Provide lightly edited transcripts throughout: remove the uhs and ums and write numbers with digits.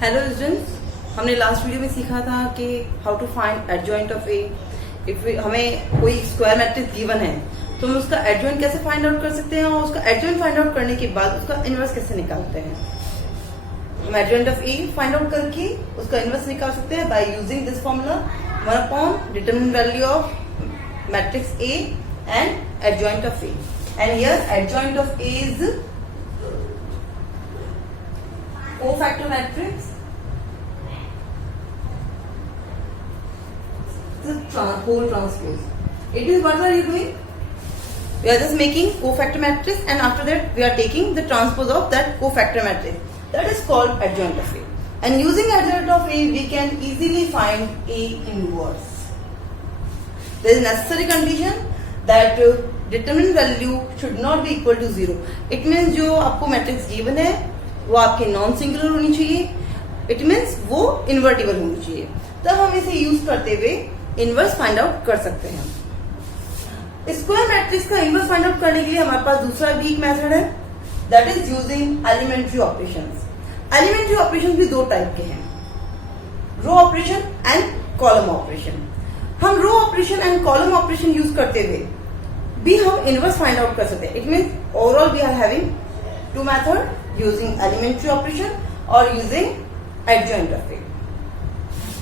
Hello students, हमने last video में सीखा था कि how to find adjoint of A. If हमें कोई स्क्वायर मैट्रिक्स गिवन है तो हम उसका एडजॉइंट कैसे फाइंड आउट कर सकते हैं और उसका एडजॉइंट फाइंड आउट करने के बाद उसका इनवर्स कैसे निकालते हैं। हम adjoint of A find out करके उसका इनवर्स निकाल सकते हैं by using this formula 1 determinant value of matrix A and adjoint of A. And here adjoint of A is cofactor matrix, the whole transpose. It is what are you doing? We are just making cofactor matrix, and after that we are taking the transpose of that cofactor matrix. That is called adjoint of A. And using adjoint of A, we can easily find A inverse. There is necessary condition that determinant value should not be equal to 0. It means जो आपको matrix given है वो आपके non singular होनी चाहिए। It means वो invertible होनी चाहिए, तब हम इसे यूज करते हुए इनवर्स फाइंड आउट कर सकते हैं। स्क्वायर मैट्रिक्स का इनवर्स फाइंड आउट करने के लिए हमारे पास दूसरा भी एक मेथड है, that is using elementary operations. Elementary operation भी दो टाइप के हैं, row operation and column operation. हम row operation and column operation use करते हुए भी हम इनवर्स फाइंड आउट कर सकते हैं। It means overall we are having two method using elementary operation or using adjoint of A.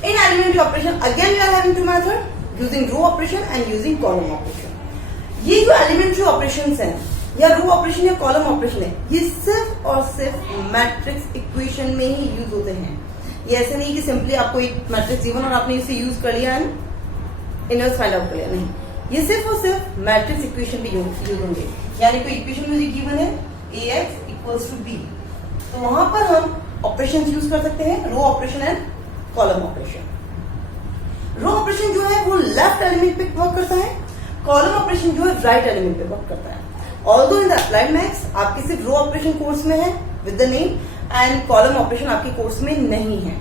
In elementary operation again we are having two method using row operation and using column operation. ये जो elementary operations हैं या row operation या column operation है, ये सिर्फ और सिर्फ मैट्रिक्स इक्वेशन में ही यूज होते हैं। ये ऐसे नहीं कि सिंपली आपको एक मैट्रिक्स गिवन और आपने इसे यूज कर लिया एंड इनवर्स फाइंड आउट कर लिया, नहीं, ये सिर्फ और सिर्फ मैट्रिक्स इक्वेशन पे यूज होंगे। यानी कोई इक्वेशन मुझे गिवन है AX इक्वल्स टू B, तो वहां पर हम ऑपरेशन यूज कर सकते हैं, row operation and column operation. Row operation जो है वो लेफ्ट एलिमेंट पे वर्क करता है, कॉलम ऑपरेशन जो है राइट एलिमेंट पे वर्क करता है। Although in the applied maths आपके सिर्फ रो ऑपरेशन कोर्स में है with the name and column operation आपके कोर्स में नहीं है।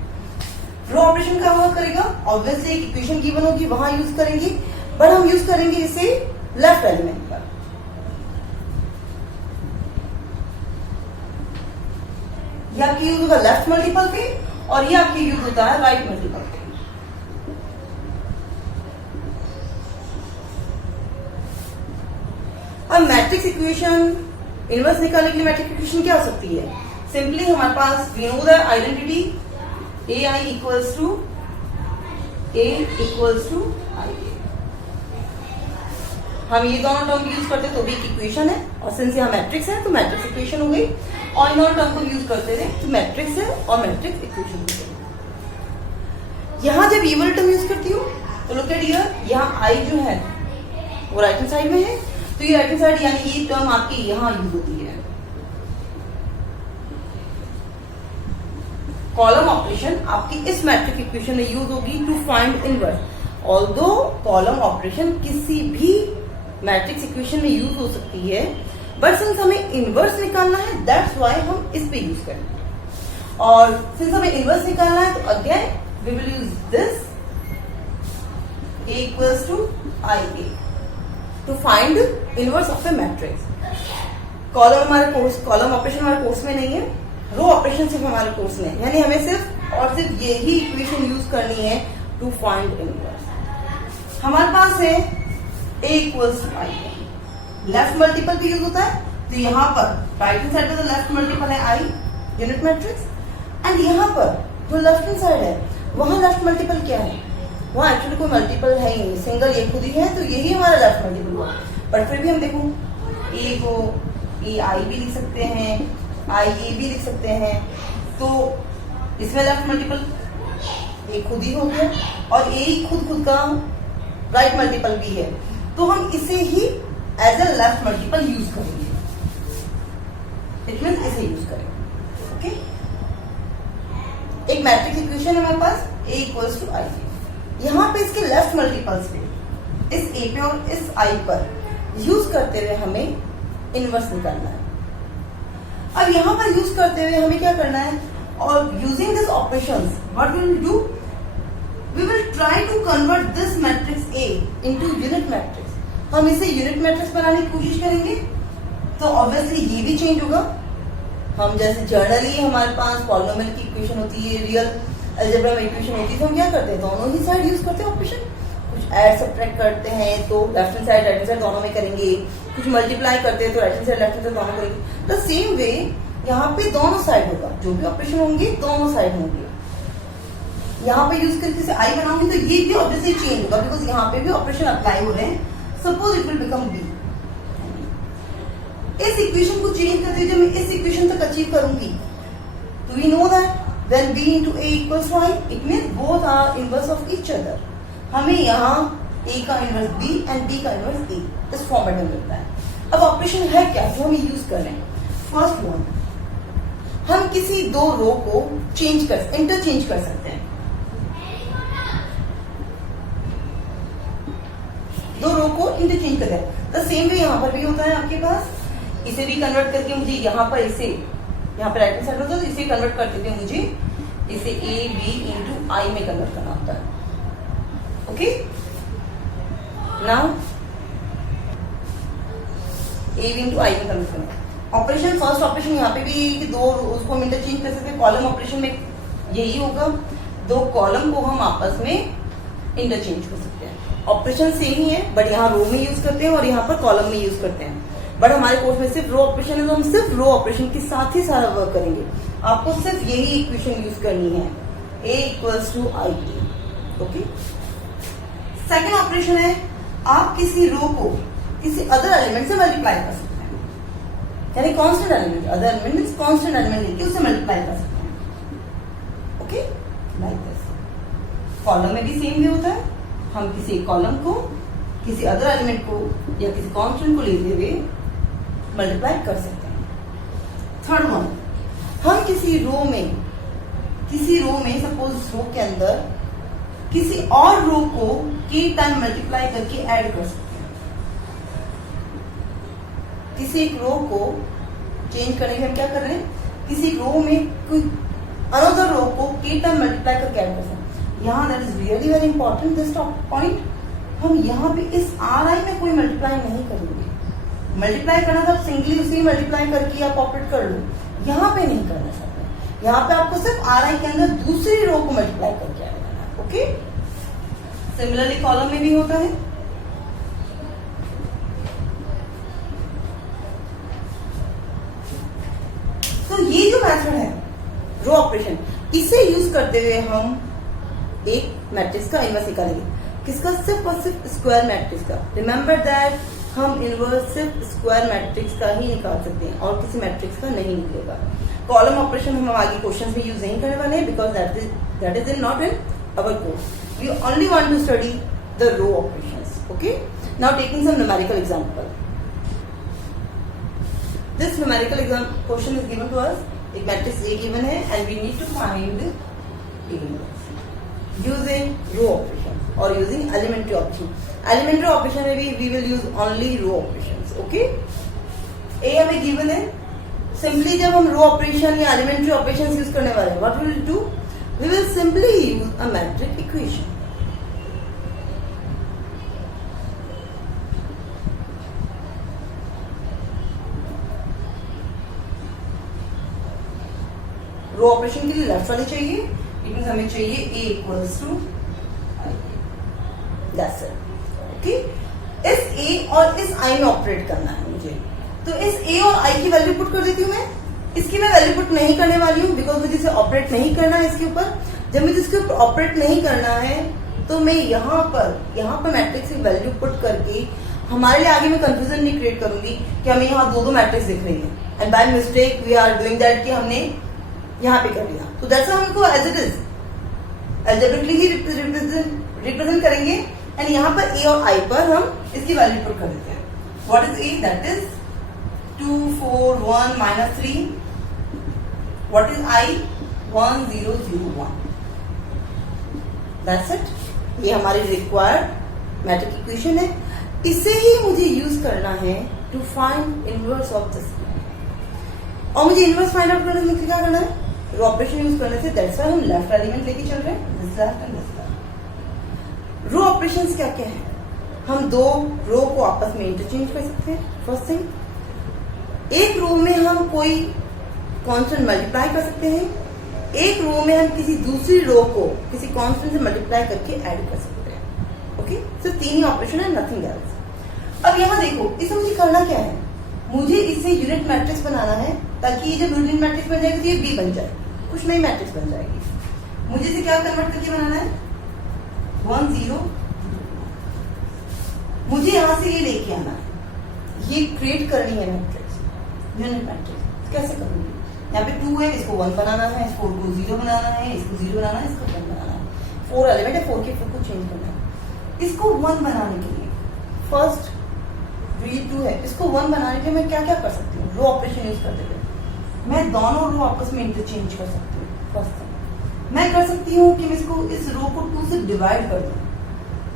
रो ऑपरेशन का वर्क करेगा, ऑब्वियसली एक इक्वेशन गिवन होगी वहां यूज करेंगे, बट हम यूज करेंगे इसे लेफ्ट एलिमेंट पर। ये आपकी यूज होगा लेफ्ट मल्टीपल पे और ये आपकी यूज होता है राइट मल्टीपल पे। अब मैट्रिक्स इक्वेशन इनवर्स निकालने के लिए मैट्रिक्स इक्वेशन क्या हो सकती है? सिंपली हमारे पास we know the identity AI equals to A equals to IA। हम ये दोनों टर्म यूज करते तो भी एक इक्वेशन है, और सिंस यहाँ मैट्रिक्स है तो मैट्रिक्स इक्वेशन हो गई, और इन दोनों टर्म को यूज करते थे तो मैट्रिक्स है और मैट्रिक्स इक्वेशन हो गई। यहाँ जब ये वाला टर्म यूज करती हूँ तो लुक एट हियर, यहाँ I जो है वो राइट हैंड साइड में है, तो ये राइट हैंड साइड यानी ये टर्म आपकी यहाँ यूज होती है। कॉलम ऑपरेशन आपकी इस मैट्रिक्स इक्वेशन में यूज होगी to find inverse. Although column operation किसी भी मैट्रिक्स इक्वेशन में यूज हो सकती है, बट सिंस हमें इनवर्स निकालना है दैट्स वाई हम इस पे यूज करेंगे। और सिंस हमें इनवर्स निकालना है तो again we will use this A equals to IA to find inverse of the matrix. Column हमारे कोर्स, कॉलम ऑपरेशन हमारे कोर्स में नहीं है, रो ऑपरेशन सिर्फ हमारे कोर्स में है, यानी हमें सिर्फ और सिर्फ यही इक्वेशन यूज करनी है टू फाइंड इनवर्स। हमारे पास है A equals to IA, left multiple भी यूज होता है, तो यहाँ पर राइट हैंड साइड पे तो लेफ्ट मल्टीपल है I यूनिट मैट्रिक्स, एंड यहाँ पर जो लेफ्ट हैंड साइड है वहां लेफ्ट मल्टीपल क्या है? वहां एक्चुअली कोई मल्टीपल है ही नहीं, सिंगल ये खुद ही है, तो यही हमारा लेफ्ट मल्टीपल हुआ। बट फिर भी हम देखो A को AI भी लिख सकते हैं, IA भी लिख सकते हैं, तो इसमें लेफ्ट मल्टीपल A खुद ही हो गया और A खुद का राइट मल्टीपल भी है, तो हम इसे ही as a left multiple use करेंगे। इट मीन्स इसे यूज करेंगे। ओके, एक मैट्रिक्स इक्वेशन है हमारे पास A इक्वल्स टू IA, यहाँ पे इसके लेफ्ट मल्टीपल्स पे इस A पे और इस I पर यूज करते हुए हमें इनवर्स निकालना है। अब यहाँ पर यूज करते हुए हमें क्या करना है, और using this operations what we will do, we will try to convert this matrix A into unit matrix. हम इसे यूनिट मैट्रिक्स बनाने की कोशिश करेंगे, तो ऑब्वियसली ये भी चेंज होगा हम जैसे जनरली हमारे पास पॉलिनोमियल की इक्वेशन होती है, रियल अलजेब्रा में इक्वेशन होती है, तो हम क्या करते हैं, दोनों ही साइड यूज करते हैं ऑपरेशन। कुछ ऐड सब्ट्रैक्ट करते हैं तो left hand side right hand side दोनों में करेंगे, कुछ मल्टीप्लाई करते हैं तो right hand side left hand side दोनों करेंगे। द सेम वे यहाँ पे दोनों साइड होगा, जो भी ऑपरेशन होंगे दोनों साइड होंगे। यहाँ पे यूज करके आई बनाऊंगी तो ये भी ऑब्वियसली चेंज होगा, बिकॉज यहाँ पे भी ऑपरेशन अप्लाई हो रहे हैं। Suppose it will become B. इस इक्वेशन को चेंज करते जब मैं इस इक्वेशन तक अचीव करूंगी, तो we know that when b into a equals to I, it means both are inverse of each other. हमें यहाँ a का इनवर्स b and b का इनवर्स a इस फॉर्मेट में मिलता है। अब ऑपरेशन है क्या जो हम यूज कर रहे हैं? फर्स्ट वन, हम किसी दो रो को इंटरचेंज कर सकते हैं। दो रो को इंटरचेंज करते हैं। द सेम वे यहाँ पर भी होता है आपके पास। इसे भी कन्वर्ट करके मुझे यहाँ पर इसे यहाँ पे राइट हैंड साइड होता है, इसे कन्वर्ट करते थे मुझे इसे ए बी इंटू आई में कन्वर्ट करना होता है। Okay, now A B into I में कन्वर्ट करना। ऑपरेशन फर्स्ट ऑपरेशन यहाँ पे भी कि दो उसको हम इंटरचेंज कर सकते हैं। कॉलम ऑपरेशन में यही होगा, दो कॉलम को हम आपस में इंटरचेंज कर सकते हैं। ऑपरेशन सेम ही है, बट यहाँ रो में यूज करते हैं और यहाँ पर कॉलम में यूज करते हैं। बट हमारे कोर्स में सिर्फ रो ऑपरेशन है, तो हम सिर्फ रो ऑपरेशन के साथ ही सारा वर्क करेंगे। आपको सिर्फ यही इक्वेशन यूज करनी है, a equals to I. Okay, second operation है, आप किसी रो को किसी अदर एलिमेंट से मल्टीप्लाई कर सकते हैं, यानी constant element, other element means constant element लेके उससे मल्टीप्लाई कर सकते हैं। Okay, like this. कॉलम में भी सेम वे होता है, हम किसी कॉलम को किसी अदर एलिमेंट को या किसी कांस्टेंट को लेते हुए मल्टीप्लाई कर सकते हैं। थर्ड वन, हम किसी रो में सपोज रो के अंदर किसी और रो को के टाइम मल्टीप्लाई करके ऐड कर सकते हैं। किसी एक रो को चेंज करने के हम क्या कर रहे हैं, किसी रो में कोई अनदर रो को के टाइम मल्टीप्लाई करके ऐड कर सकते हैं। यहाँ that is really very important this point. हम यहाँ पे इस आर आई में कोई मल्टीप्लाई नहीं करेंगे। मल्टीप्लाई करना था सिंगली उसी मल्टीप्लाई करके आप ऑपरेट कर लो, यहाँ पे नहीं करना चाहते। यहाँ पे आपको सिर्फ आर आई के अंदर दूसरी रो को मल्टीप्लाई करके ऐड करना है। ओके, सिमिलरली कॉलम में भी होता है। तो ये जो मेथड है रो ऑपरेशन, इसे यूज करते हुए हम एक मैट्रिक्स का इनवर्स निकालेंगे। किसका? सिर्फ और सिर्फ स्क्वायर मैट्रिक्स का। रिमेंबर दैट हम इनवर्स सिर्फ स्क्वायर मैट्रिक्स का ही निकाल सकते हैं और किसी मैट्रिक्स का नहीं निकलेगा। कॉलम ऑपरेशन हम आगे क्वेश्चन में यूज नहीं करने वाले हैं, because that is not in our course. We only want to study the row operations. Okay, now taking some numerical example. This numerical question is given to us. एक matrix A given है and we need to find A using row operation और using elementary operation. Elementary operation में भी we will use only row operations. Okay, A हमें given है। Simply जब हम row operation या एलिमेंट्री ऑपरेशंस यूज करने वाले हैं, what we will do, we will simply use a matrix equation. Row operation के लिए लेफ्ट वाली चाहिए, इट मींस हमें चाहिए a equals to I. That's it. Okay, इस a और इस i में ऑपरेट करना है मुझे, तो इस a और i की वैल्यू पुट कर देती हूँ मैं। इसकी मैं वैल्यू पुट नहीं करने वाली हूँ, बिकॉज मुझे इसे ऑपरेट नहीं करना है इसके ऊपर। जब मुझे इसके ऊपर ऑपरेट नहीं करना है, तो मैं यहाँ पर मैट्रिक्स की वैल्यू पुट करके हमारे लिए आगे मैं कंफ्यूजन नहीं क्रिएट करूंगी कि हमें यहाँ दो मैट्रिक्स दिख रही है and by mistake we are doing that कि हमने यहाँ पे कर लिया। तो दैट्स हमको एज इट इज अलजेब्रिकली ही रिप्रेजेंट करेंगे एंड यहाँ पर a और i पर हम इसकी वैल्यू पुट कर देते हैं। What is a? That is 2 4 1 -3। What is i? 1 0 0 1। That's it. ये हमारी रिक्वायर्ड मैट्रिक इक्वेशन है। इसे ही मुझे यूज करना है to find inverse of this. और मुझे इनवर्स फाइंड आउट करने में क्या करना है? रो ऑपरेशन यूज करने से। दैट्स व्हाई हम लेफ्ट एलिमेंट लेके चल रहे हैं, this left and this left. Row operations क्या क्या है? हम दो रो को आपस में इंटरचेंज कर सकते हैं। फर्स्ट थिंग, एक रो में हम कोई कांस्टेंट मल्टीप्लाई कर सकते हैं, एक रो में हम किसी दूसरी रो को किसी कांस्टेंट से मल्टीप्लाई करके ऐड कर सकते हैं। ओके, सिर्फ 3 ही ऑपरेशन है, नथिंग एल्स। अब यहाँ देखो, इसे मुझे करना क्या है, मुझे इसे यूनिट मैट्रिक्स बनाना है ताकि ये जब यूनिट मैट्रिक्स बन जाएगी तो ये बी बन जाए, कुछ नई मैट्रिक्स बन जाएगी। मुझे इसे क्या कन्वर्ट करके बनाना है, 1 0। मुझे यहां से ये लेके आना है, ये क्रिएट करनी है मैट्रिक्स, यूनिट मैट्रिक्स। कैसे करूंगी, यहाँ पे 2 है, इसको 1 बनाना है, इसको 0 बनाना है, इसको 0 बनाना है, इसको 1 बनाना है। 4 एलिमेंट है, 4 के 4 को चेंज करना है। इसको 1 बनाने के लिए फर्स्ट ये 2 है, इसको 1 बनाने के लिए मैं क्या क्या कर सकती हूँ, रो ऑपरेशन यूज करते हुए मैं दोनों रो आपस में इंटरचेंज कर सकती हूँ। फर्स्ट मैं कर सकती हूँ कि मैं इसको इस रो को 2 से डिवाइड कर दूँ।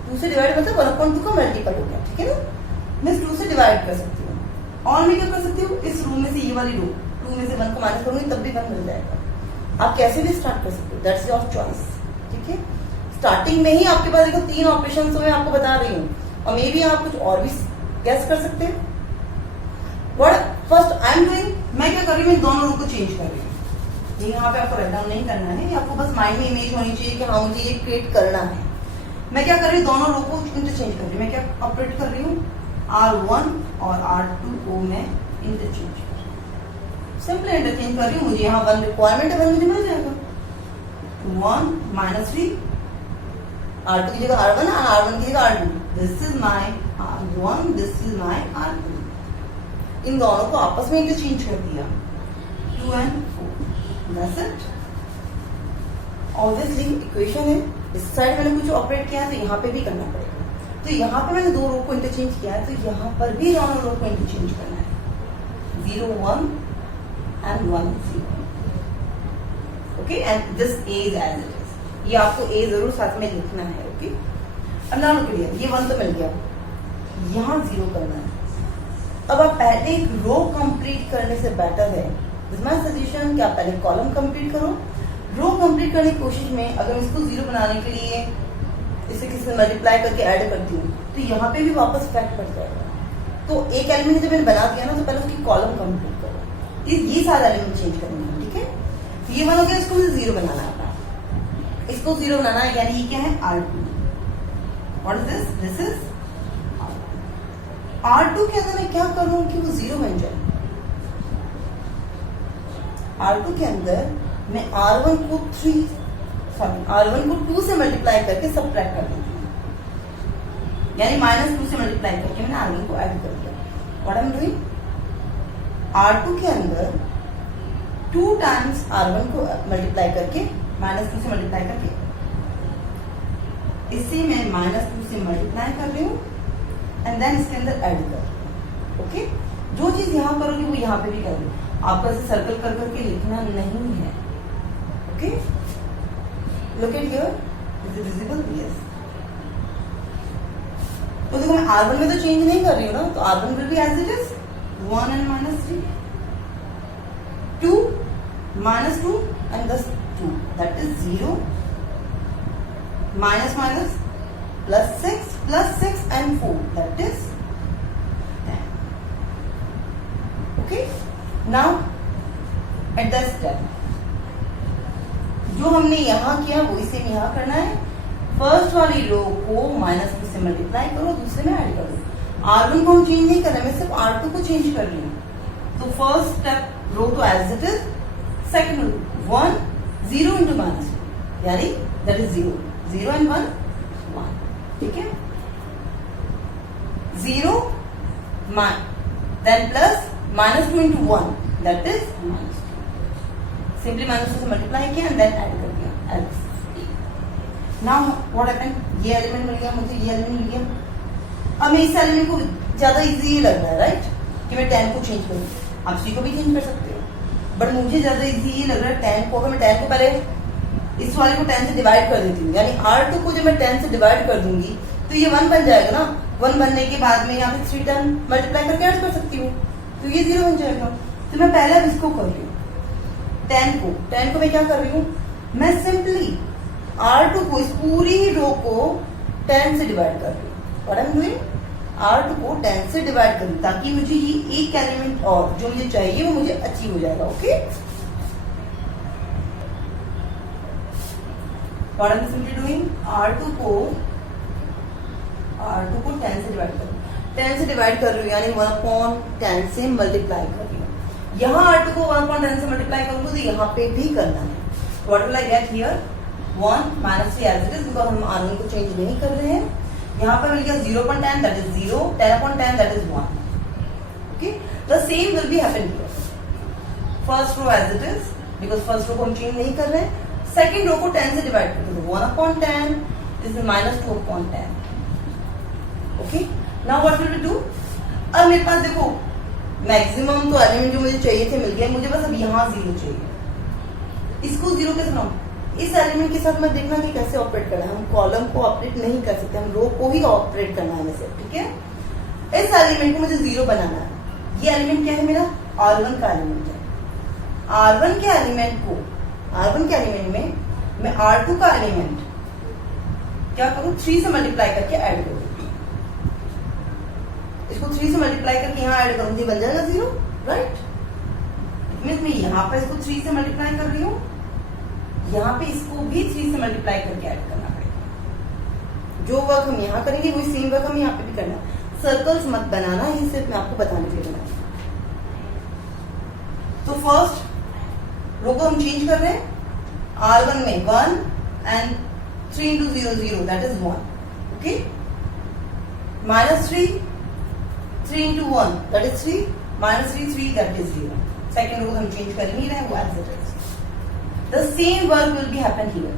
2 से डिवाइड मतलब 1/2 का मल्टीपल हो गया, ठीक है ना। मैं इस 2 से डिवाइड कर सकती हूँ, और मैं क्या कर सकती हूँ, इस रो में से ये वाली रो 2 में से 1 को माइनस करूंगी तब भी 1 मिल जाएगा। आप कैसे भी स्टार्ट कर सकते हो, दैट्स योर चॉइस, ठीक है। स्टार्टिंग में ही आपके पास देखो 3 ऑपरेशन तो मैं आपको बता रही हूँ, और मे बी आप कुछ और भी गैस कर सकते हैं। What first I am doing, मैं क्या कर रही हूँ, मैं दोनों रो को चेंज कर रही हूँ। ये यहाँ पे आपको राइट डाउन नहीं करना है, आपको बस माइंड में इमेज होनी चाहिए कि हाँ मुझे ये क्रिएट करना है। मैं क्या कर रही हूँ, दोनों रो को इंटरचेंज कर रही हूँ। मैं क्या ऑपरेट कर रही हूँ, R1 और R2 को मैं इंटरचेंज कर रही हूँ, सिंपल इंटरचेंज कर रही हूँ। मुझे यहाँ 1 रिक्वायरमेंट है, 1 मुझे मिल जाएगा। 1 -3 R2 की जगह R1 और R1 की जगह R2। This is my R1, this is my R2। इन दोनों को आपस में इंटरचेंज कर दिया, 2 and 4, that's it। Obviously equation है, इस साइड मैंने कुछ ऑपरेट किया है तो यहाँ पे भी करना पड़ेगा। तो यहाँ पे मैंने 2 रो को इंटरचेंज किया है, तो यहाँ पर भी दोनों रो को इंटरचेंज करना है, 0 1 and 1 0। Okay, and this A is as it is। ये आपको A जरूर साथ में लिखना है। ओके, अब नाउ लुक हियर, ये 1 तो मिल गया, यहाँ 0 करना है। अब आप पहले एक रो कंप्लीट करने से बेटर है, दिस माय सजेशन, कि आप पहले कॉलम कंप्लीट करो। रो कंप्लीट करने की कोशिश में अगर इसको 0 बनाने के लिए इसे किसी से मल्टीप्लाई करके ऐड करती हूँ तो यहाँ पे भी वापस इफेक्ट पड़ जाएगा। तो एक एलिमेंट जब मैंने बना दिया ना, तो पहले उसकी कॉलम कंप्लीट करो, ये सारा एलिमेंट चेंज करना है, ठीक है। ये 1 हो गया, इसको 0 बनाना है, इसको 0 बनाना है, यानी ये क्या है, R2। What is this, this is R2 के अंदर मैं क्या करूं कि वो 0 बन जाए। R2 के अंदर मैं R1 को 2 से मल्टीप्लाई करके सबट्रैक्ट कर देती हूँ, यानी -2 से मल्टीप्लाई करके मैंने R1 को ऐड कर दिया। What I am doing, R2 के अंदर 2 टाइम्स R1 को मल्टीप्लाई करके, -2 से मल्टीप्लाई करके, इसे मैं -2 से मल्टीप्लाई कर रही हूँ एंड देन इसके अंदर ऐड कर रही हूँ। ओके, जो चीज यहाँ करोगे वो यहाँ पे भी कर लो, आपको ऐसे सर्कल कर करके लिखना नहीं है। Okay, look at here, is it visible, yes. तो देखो मैं R1 में तो चेंज नहीं कर रही हूँ ना, तो R1 will be as it is, 1 and -3, 2 -2 and thus 2, that is 0, minus +6 and 4, that is 10. Okay, now at the step जो हमने यहाँ किया वो इसे यहाँ करना है। फर्स्ट वाली रो को -2 से मल्टीप्लाई करो, दूसरे में ऐड करो। R1 को हम चेंज नहीं कर रहे, मैं सिर्फ R2 को चेंज कर रही हूँ। तो फर्स्ट स्टेप रो तो as it is, second row 1 0 into -2, यानी दैट इज 0 0 and 1 1, ठीक है। 0 then plus -2 into 1, that is -2। Simply -2 से मल्टीप्लाई किया एंड देन ऐड कर दिया, नाउ व्हाट हैपेंड, ये एलिमेंट मिल गया मुझे, ये एलिमेंट मिल गया। अब मैं इस एलिमेंट को ज्यादा इजी लग रहा है, राइट, कि मैं 10 को चेंज करूँ। आप सी को भी चेंज कर सकते हो, बट मुझे ज्यादा इजी लग रहा है 10 को। अगर मैं 10 को पहले इस वाले को 10 से डिवाइड कर देती हूँ, यानी R2 को जब मैं 10 से डिवाइड कर दूंगी तो ये 1 बन जाएगा ना। 1 बनने के बाद में यहाँ पे 3 टाइम मल्टीप्लाई करके ऐड कर सकती हूँ, तो ये 0 बन जाएगा। तो मैं पहले अब इसको कर रही हूँ, 10 को मैं क्या कर रही हूँ, मैं सिंपली R2 को, इस पूरी रो को 10 से डिवाइड कर रही हूँ। What I am doing, R2 को 10 से डिवाइड कर रही हूँ, ताकि मुझे ये एक एलिमेंट और जो मुझे चाहिए वो मुझे अचीव हो जाएगा। Okay, what I am simply doing, R2 को 10 से डिवाइड कर रही हूँ, 10 से डिवाइड कर रही हूँ यानी 1/10 से मल्टीप्लाई कर रही हूँ। यहाँ R2 को 1/10 से मल्टीप्लाई करूंगा तो यहाँ पे भी करना है। What will I get here, 1 minus 3 as it is, because हम R1 को चेंज नहीं कर रहे हैं। यहाँ पर मिल गया 0/10 that is 0, 10/10 that is 1। Okay, the same will be happen here. First row as it is, because first row को हम चेंज नहीं कर रहे हैं। सेकेंड रो को 10 से डिवाइड करते हैं, 1/10 is minus 2/10। Okay, now what will we do, अब मेरे पास देखो मैक्सिमम तो एलिमेंट जो मुझे चाहिए थे मिल गया, मुझे बस अब यहाँ 0 चाहिए। इसको 0 कैसे बनाऊं, इस एलिमेंट के साथ मैं देखना कि कैसे ऑपरेट करना है। हम कॉलम को ऑपरेट नहीं कर सकते, हम रो को ही ऑपरेट करना है वैसे, ठीक है। इस एलिमेंट को मुझे 0 बनाना है। ये एलिमेंट क्या है मेरा, R1 का एलिमेंट है। R1 के एलिमेंट में मैं R2 का एलिमेंट क्या करूं, 3 से मल्टीप्लाई करके ऐड करूं। इसको 3 से मल्टीप्लाई करके यहाँ ऐड करूंगी, बन जाएगा 0, राइट। मीन्स मैं यहाँ पे इसको 3 से मल्टीप्लाई कर रही हूँ, यहाँ पे इसको भी 3 से मल्टीप्लाई करके ऐड करना पड़ेगा। जो वर्क हम यहाँ करेंगे वही सेम वर्क हम यहाँ पे भी करना है। सर्कल्स मत बनाना, ये सिर्फ मैं आपको बताने के लिए बनाया। तो फर्स्ट रो को हम चेंज कर रहे हैं, R1 में 1 and 3 into 0 0 that is 1। Okay, -3 into 1 that is 3, -3 3 that is 0। Second row हम चेंज कर नहीं रहे, वो as it is. The same work will be happen here,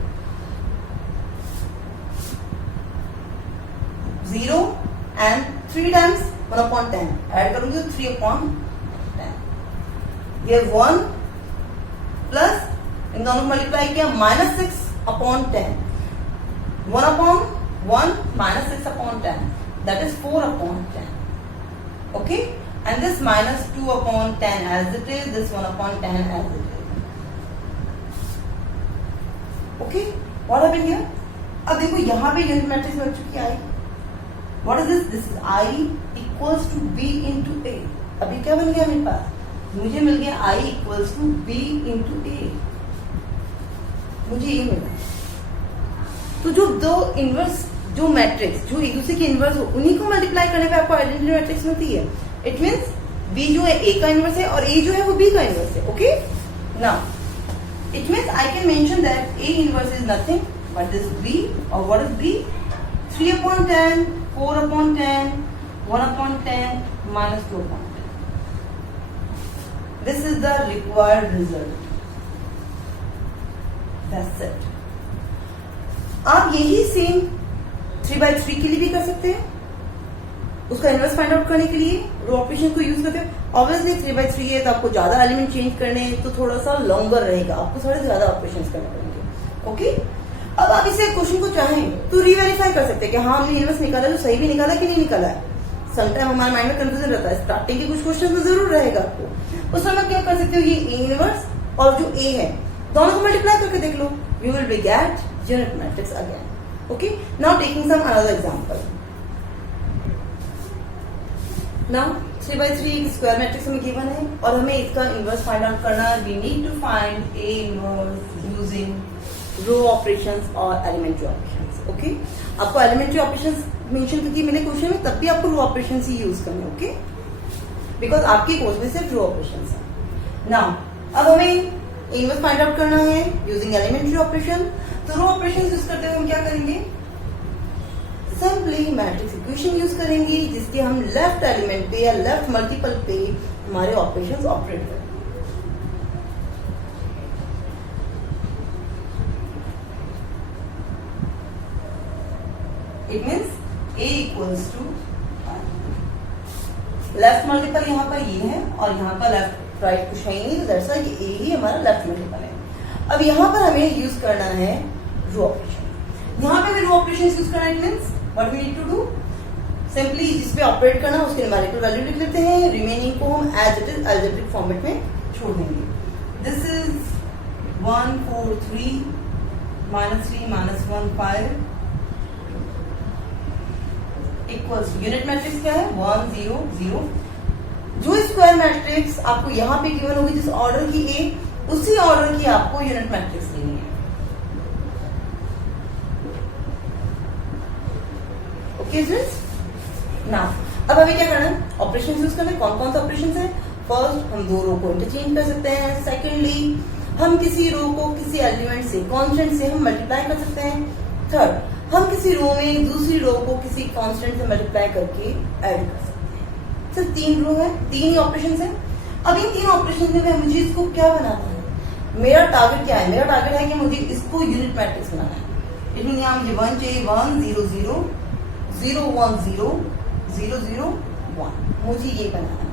0 and 3 times 1/10 add करूंगी तो 3/10। ये 1 प्लस इन दोनों को मल्टीप्लाई किया -6/10, 1/1 -6/10 that is 4/10। Okay, and this -2/10 as it is, this 1/10 as it is। Okay, what happened here? अब देखो यहाँ पे यूनिट मैट्रिक्स बन चुकी है I। What is this? This is I equals to B into A। अभी क्या बन गया मेरे पास, मुझे मिल गया I equals to B into A। मुझे ये मिला। तो जो दो इनवर्स जो मैट्रिक्स जो एक दूसरे के इनवर्स हो, उन्हीं को मल्टीप्लाई करने पे आपको आइडेंटिटी मैट्रिक्स मिलती है। इट मींस B जो है A का इनवर्स है और A जो है वो B का इनवर्स है। Okay, now it means I can mention that A inverse is nothing but this B। और what is B, 3/10, 4/10, 1/10 -2/10। This is the required result, that's it. आप यही सेम 3/3 के लिए भी कर सकते हैं, उसका इनवर्स फाइंड आउट करने के लिए रो ऑपरेशन को यूज करते हैं। ऑब्वियसली 3/3 है तो आपको ज्यादा एलिमेंट चेंज करने हैं तो थोड़ा सा लॉन्गर रहेगा, आपको थोड़े ज्यादा ऑपरेशंस करने पड़ेंगे। ओके, अब आप इसे क्वेश्चन को चाहें तो रीवेरीफाई कर सकते हैं कि हाँ हमने इनवर्स निकाला, जो सही भी निकाला कि नहीं निकाला है। समटाइम हमारे माइंड में कंफ्यूजन रहता है, स्टार्टिंग के कुछ क्वेश्चन तो जरूर रहेगा आपको। उस समय क्या कर सकते हो, ये A इनवर्स और जो A है दोनों को मल्टीप्लाई करके देख लो, you will be get unit matrix again. Okay, now taking some another example. Now 3/3 एक स्क्वायर मैट्रिक्स हमें गिवन है और हमें इसका इनवर्स फाइंड आउट करना है। We need to find A inverse using row operations और एलिमेंट्री ऑपरेशंस। ओके, आपको एलिमेंट्री ऑपरेशंस मेंशन करके मैंने क्वेश्चन में, तब भी आपको रो ऑपरेशंस ही यूज करने। ओके, बिकॉज आपके कोर्स में सिर्फ रो ऑपरेशंस है। नाउ अब हमें इनवर्स फाइंड आउट करना है यूजिंग एलिमेंट्री ऑपरेशन। तो रो ऑपरेशन यूज करते हुए हम क्या करेंगे, सिंपली मैट्रिक्स इक्वेशन यूज करेंगे जिसके हम लेफ्ट एलिमेंट पे या लेफ्ट मल्टीपल पे हमारे ऑपरेशंस ऑपरेट करेंगे। It means A equals to, left multiple यहाँ पर ये है और यहाँ पर लेफ्ट राइट कुछ है ही नहीं, तो दैट्स व्हाई ये A ही हमारा लेफ्ट मल्टीपल है। अब यहाँ पर हमें यूज करना है रो ऑपरेशन। यहाँ पे भी रो ऑपरेशन यूज करना है। It means what we need to do, simply जिस पे ऑपरेट करना उसके न्यूमेरिकल वैल्यू लिख लेते हैं, रिमेनिंग को हम as it is algebraic format में छोड़ देंगे। This is 1 4 3 -3 -1 5 equals unit matrix क्या है 1 0 0। जो स्क्वायर मैट्रिक्स आपको यहाँ पे गिवन होगी जिस ऑर्डर की A, उसी ऑर्डर की आपको यूनिट मैट्रिक्स लेनी है। ओके नाउ अब हमें क्या करना है, ऑपरेशन यूज करना है। कौन कौन से ऑपरेशन है? फर्स्ट, हम दो रो को इंटरचेंज कर सकते हैं। सेकेंडली, हम किसी रो को किसी एलिमेंट से, कांस्टेंट से हम मल्टीप्लाई कर सकते हैं। थर्ड, हम किसी रो में दूसरी रो को किसी कांस्टेंट से मल्टीप्लाई करके ऐड कर सकते हैं। सिर्फ 3 रो है, 3 ही ऑपरेशन है। अब इन 3 ऑपरेशन में मुझे इसको क्या बनाना है? मेरा टारगेट क्या है? मेरा टारगेट है कि मुझे इसको यूनिट मैट्रिक्स बनाना है। इसमें यहाँ मुझे 1 चाहिए, 1 0 0 0 1 0 0 0 1, मुझे ये बनाना है।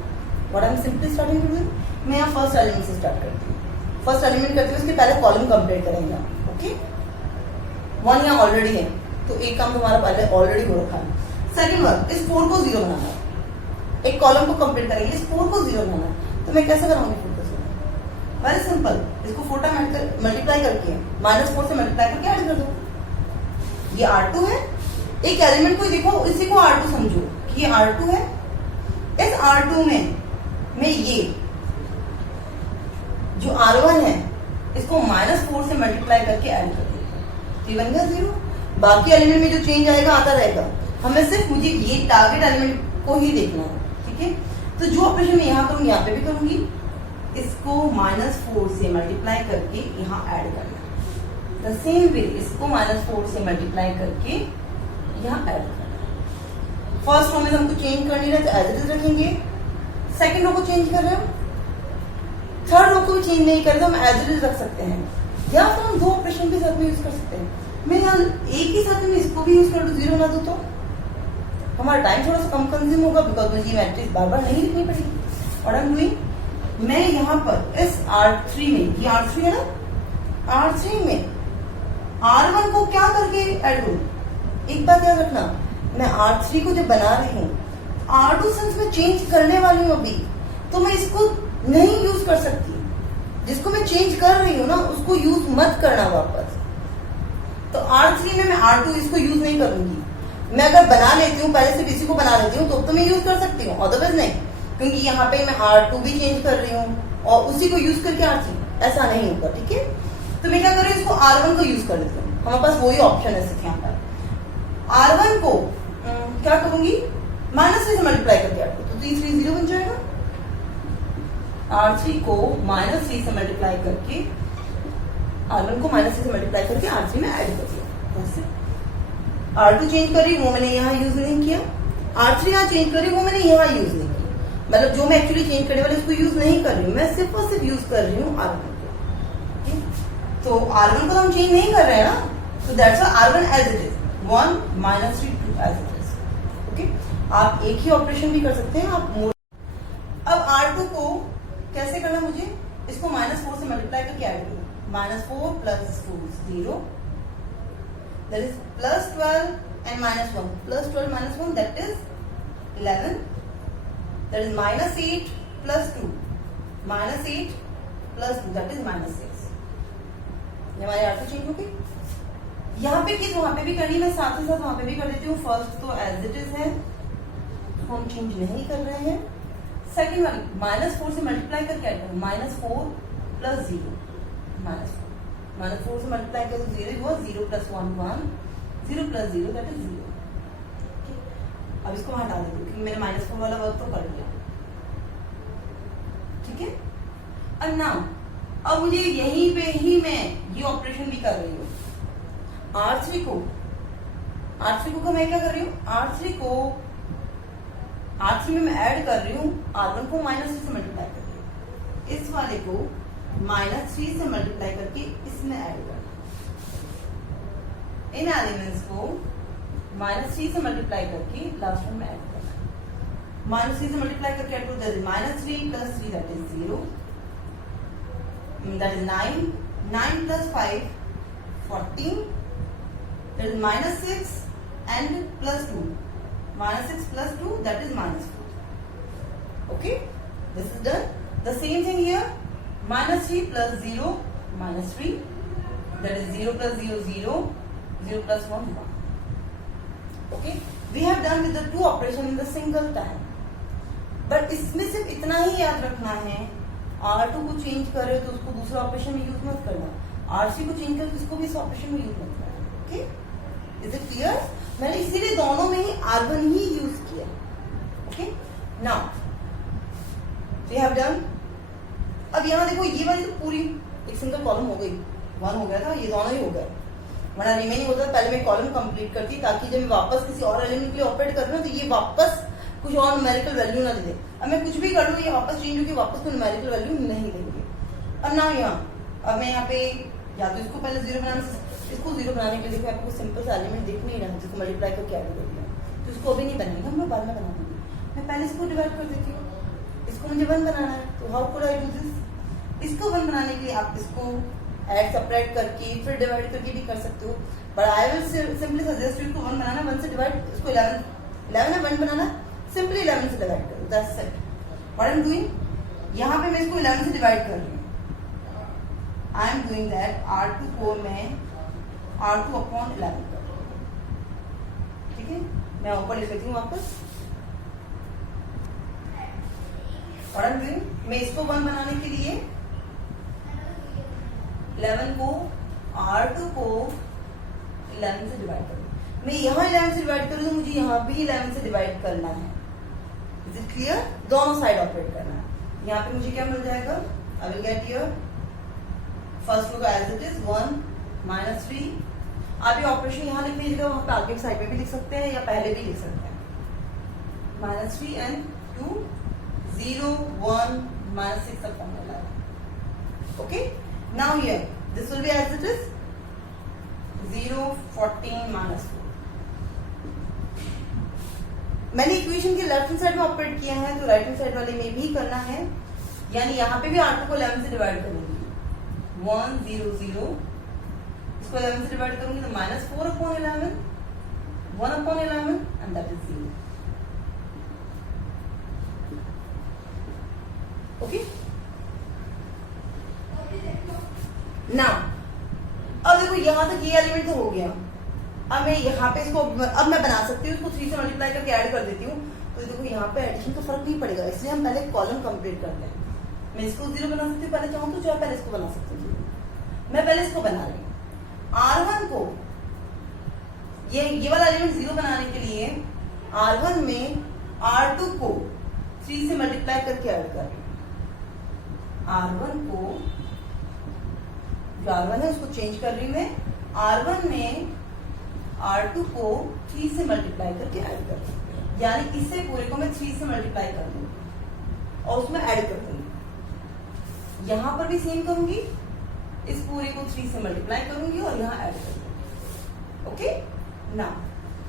What I am simply starting to do, मैं यहाँ फर्स्ट एलिमेंट से स्टार्ट करती हूँ। फर्स्ट एलिमेंट करते हुए उसके पहले कॉलम कंप्लीट करेंगे। ओके, 1 यहाँ ऑलरेडी है, तो एक काम तुम्हारा पहले ऑलरेडी हो रखा है। सेकंड वन, इस 4 को 0 बनाना है। एक कॉलम को कंप्लीट करेंगे, इस 4 को 0 बनाना है। तो मैं कैसे कराऊंगी 4 को 0? वेरी सिंपल, इसको 4 मल्टीप्लाई करके -4 से मल्टीप्लाई करके ऐड कर दो। ये R2 है। एक एलिमेंट को देखो, इसी को R2 समझो कि ये R2 है। इस R2 में मैं ये जो R1 है इसको -4 से मल्टीप्लाई करके ऐड कर देगा, ये बन गया 0। बाकी एलिमेंट में जो चेंज आएगा आता रहेगा। हमें सिर्फ मुझे ये टारगेट एलिमेंट को ही देखना है, ठीक है। तो जो ऑपरेशन मैं यहाँ करूंगी यहाँ पे भी करूंगी, इसको -4 से मल्टीप्लाई करके यहाँ ऐड करना। द सेम वे इसको -4 से मल्टीप्लाई करके यहाँ ऐड करना। फर्स्ट रो में हमको चेंज कर नहीं रहे तो एज इट इज रखेंगे। सेकेंड रो को चेंज कर रहे हो, थर्ड रो को भी चेंज नहीं कर रहे तो हम एज इट इज रख सकते हैं, या फिर हम 2 ऑपरेशन के साथ में यूज कर सकते हैं। मैं यहाँ एक ही साथ में इसको भी यूज कर लूँ, 0 ना दूँ तो हमारा टाइम थोड़ा सा कम कंज्यूम होगा, बिकॉज मुझे मैट्रिक्स बार बार नहीं लिखनी पड़ेगी। और आई एम डूइंग, मैं यहाँ पर इस R3 में, ये R3 है ना, R3 में R1 को क्या करके ऐड करूँ? एक बात याद रखना, मैं R3 को जब बना रही हूँ, R2 सेंस में चेंज करने वाली हूँ अभी, तो मैं इसको नहीं यूज कर सकती। जिसको मैं चेंज कर रही हूँ ना, उसको यूज मत करना वापस। तो R3 में मैं R2 इसको यूज नहीं करूंगी। मैं अगर बना लेती हूँ, पहले से इसी को बना लेती हूँ, तो मैं यूज कर सकती हूँ, अदरवाइज नहीं, क्योंकि यहाँ पे मैं R2 भी चेंज कर रही हूँ और उसी को यूज करके R3, ऐसा नहीं होगा, ठीक है। तो मैं क्या कर रही हूँ, इसको R1 को यूज कर लेती हूँ। हमारे पास वही ऑप्शन है सिर्फ यहाँ पर। R1 को क्या करूंगी, -3 से मल्टीप्लाई करके ऐड करूँ, तो 3 3 0 बन जाएगा। R3 को -3 से मल्टीप्लाई करके, R1 को -3 से मल्टीप्लाई करके R3 में ऐड कर दिया। R2 चेंज कर रही वो मैंने यहाँ यूज नहीं किया, R3 यहाँ चेंज कर रही वो मैंने यहाँ यूज नहीं किया। मतलब जो मैं एक्चुअली चेंज करने वाली उसको यूज नहीं कर रही हूँ, मैं सिर्फ और सिर्फ यूज कर रही हूँ R1 को। तो R1 को हम चेंज नहीं कर रहे हैं ना, तो that's R1 as it is, 1 -3 2 as it is. Okay, आप एक ही ऑपरेशन भी कर सकते हैं, आप मोर। अब R2 को कैसे करना, मुझे इसको -4 से मल्टीप्लाई करके ऐड करूँ। -4 + 4 0, that is +12 and -1, +12 -1 that is 11, that is -8 + 2, -8 + 2 that is -6। ये हमारी R2 चेंज हो गई। यहाँ पे की वहां पे भी करनी, मैं साथ ही साथ वहां पे भी कर देती हूँ। फर्स्ट तो एज इट इज है, हम चेंज नहीं कर रहे हैं। सेकेंड वाली -4 से मल्टीप्लाई करके ऐड करूँ, -4 + 0, -4 से मल्टीप्लाई करो 0 हुआ, 0 + 1 1, 0 + 0 दैट इज 0। अब इसको हटा देती हूँ क्योंकि मैंने -4 वाला वर्क तो कर लिया, ठीक है। और नाउ अब मुझे यहीं पे ही मैं ये ऑपरेशन भी कर रही हूँ। R3 को मैं क्या कर रही हूँ, R3 में मैं ऐड कर रही हूँ, R1 को -3 से मल्टीप्लाई करके, इस वाले को -3 से मल्टीप्लाई करके इसमें ऐड करना। इन एलिमेंट्स को -3 से मल्टीप्लाई करके लास्ट में ऐड करना। -3 से मल्टीप्लाई करके ऐड करो, -3 + 3 that is 0, that is 9, 9 + 5 14, that is -6 and +2, -6 + 2 that is -4. Okay, this is done. The same thing here, -3 + 0 -3, that is 0 + 0 0, 0 + 1 1. Okay, we have done with the two operation in the single time. But इसमें सिर्फ इतना ही याद रखना है, R2 को change करे तो उसको दूसरा ऑपरेशन में यूज मत करना, R3 को चेंज करे तो उसको भी इस ऑपरेशन में यूज मत करना। Okay is it clear? मैंने इसीलिए दोनों में ही R1 ही यूज किया. Okay, now we have done. अब यहाँ देखो ये वाली तो पूरी एक सिंगल कॉलम हो गई, 1 हो गया था, ये दोनों ही हो गए. वरना रिमेनिंग होता पहले मैं कॉलम कंप्लीट करती ताकि जब मैं वापस किसी और एलिमेंट के लिए ऑपरेट कर रहा हूँ तो ये वापस कुछ और न्यूमेरिकल वैल्यू ना दे. अब मैं कुछ भी कर लूँ ये वापस चेंज होगी, वापस कोई न्यूमेरिकल वैल्यू नहीं देंगे. अब ना यहाँ अब मैं यहाँ पे या तो इसको पहले 0 बनाना, इसको 0 बनाने के लिए देखो आपको सिंपल सा एलिमेंट दिख नहीं रहा जिसको मल्टीप्लाई करके ऐड कर दिया, तो इसको अभी नहीं बनाएंगे, हम लोग बाद में बना देंगे. मैं पहले इसको डिवाइड कर देती हूँ, इसको मुझे 1 बनाना है, तो how could I do this? इसको 1 बनाने के लिए आप इसको ऐड सपरेट करके फिर डिवाइड करके भी कर सकते हो, but I will simply suggest you to 1 बनाना, 1 से डिवाइड, इसको 11 है 1 बनाना, सिंपली 11 से डिवाइड करो, that's it. What I am doing, यहाँ पे मैं इसको 11 से डिवाइड कर रही हूँ. I am doing that R2 को मैं R2 अपॉन 11 कर रही हूँ. ठीक है, मैं ऊपर लिख लेती हूँ वापस. व्हाट आई एम डूइंग, मैं इसको 1 बनाने के लिए 11 को R2 को 11 से डिवाइड करूँ. मैं यहाँ 11 से डिवाइड करूँ तो मुझे यहाँ भी 11 से डिवाइड करना है. Is it clear? दोनों साइड ऑपरेट करना है. यहाँ पे मुझे क्या मिल जाएगा, I will get here first row as it is 1 -3. आप ये ऑपरेशन यहाँ लिख लीजिएगा, वहां पे आगे साइड में भी लिख सकते हैं या पहले भी लिख सकते हैं. -3 and 2 0 1 -6 upon 11. Okay, now here this will be as it is 0 14 -4. मैंने इक्वेशन के लेफ्ट हैंड साइड में ऑपरेट किया है तो राइट हैंड साइड वाले में भी करना है, यानी यहाँ पे भी R2 को 11 से डिवाइड करूंगी. 1 0 0, इसको 11 से डिवाइड करूंगी तो -4 upon 11, 1 upon 11 and that is 0. Okay, now अब देखो यहाँ तक ये एलिमेंट तो हो गया. अब मैं यहाँ पे इसको अब मैं बना सकती हूँ, इसको 3 से मल्टीप्लाई करके ऐड कर देती हूँ, तो देखो यहाँ पे एडिशन का फर्क नहीं पड़ेगा, इसलिए हम पहले कॉलम कंप्लीट करते हैं. मैं इसको 0 बना सकती हूँ, पहले चाहूँ तो चाहे पहले इसको बना सकती हूँ. मैं पहले इसको बना रही हूँ. R1 को ये वाला एलिमेंट 0 बनाने के लिए R1 में R2 को 3 से मल्टीप्लाई करके ऐड कर रही हूँ. R1 को जो R1 है उसको चेंज कर रही हूँ मैं. R1 में R2 को 3 से मल्टीप्लाई करके ऐड कर रही हूँ, यानी इससे पूरे को मैं 3 से मल्टीप्लाई कर दूंगी और उसमें ऐड कर दूंगी. यहां पर भी सेम करूंगी, इस पूरे को 3 से मल्टीप्लाई करूंगी और यहाँ ऐड कर दूंगी. Okay, now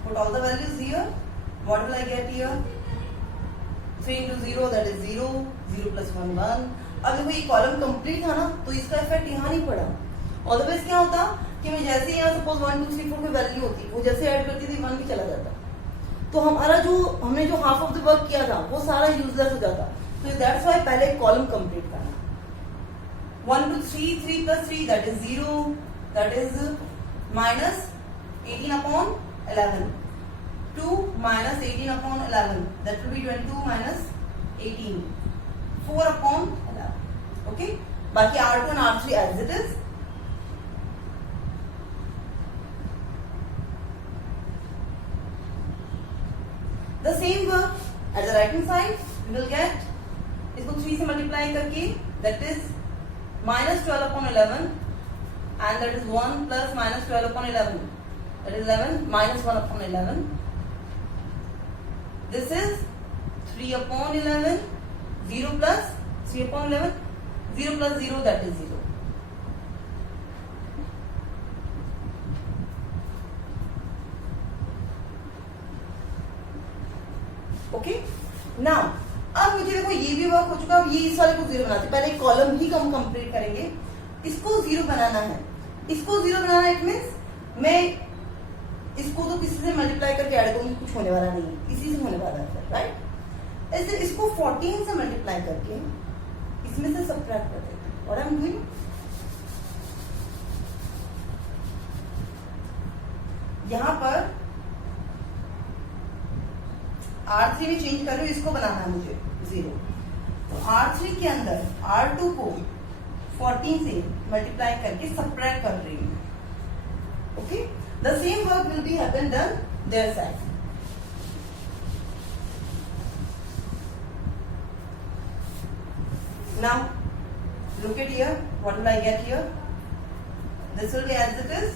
put all the values here. What will I get here? 3 into 0 that is 0, 0 plus 1 1. अब देखो ये कॉलम कंप्लीट था ना, तो इसका इफेक्ट यहाँ नहीं पड़ा. अदरवाइज क्या होता कि मैं जैसे यहाँ सपोज 1 2 3 4 की वैल्यू होती, वो जैसे ऐड करती थी 1 भी चला जाता, तो हमारा जो हमने जो हाफ ऑफ द वर्क किया था वो सारा यूजलेस हो जाता. तो दैट्स व्हाई पहले कॉलम कंप्लीट करना. 1 2 3 3 plus 3 that is 0, that is minus 18 upon 11. 2 minus 18 upon 11, that will be 22 minus 18. 4 upon 11. Okay, बाकी R2 and R3 as it is. The same work at the right hand side we will get, इसको 3 से multiply करके that is minus 12 upon 11 and that is 1 plus minus 12 upon 11, that is 11 minus 1 upon 11. This is 3 upon 11, 0 plus 3 upon 11, 0 plus 0 that is 0. Okay, now अब मुझे देखो ये भी work हो चुका. अब ये इस वाले को 0 बनाते, पहले कॉलम ही हम कंप्लीट करेंगे. इसको 0 बनाना है, इसको 0 बनाना है. इट मींस मैं इसको तो किसी से मल्टीप्लाई करके ऐड करूंगी, कुछ होने वाला नहीं है, इसी से होने वाला है, राइट. ऐसे इसको 14 से मल्टीप्लाई करके इसमें से सबट्रैक्ट कर देते हैं. व्हाट आई एम डूइंग, यहां पर R3 में चेंज कर रही हूँ, इसको बनाना है मुझे 0. तो R3 के अंदर R2 को 14 से मल्टीप्लाई करके सबट्रैक्ट कर रही हूँ. Okay, the same work will be happen done their side. Now look at here, what will I get here? This will be as it is,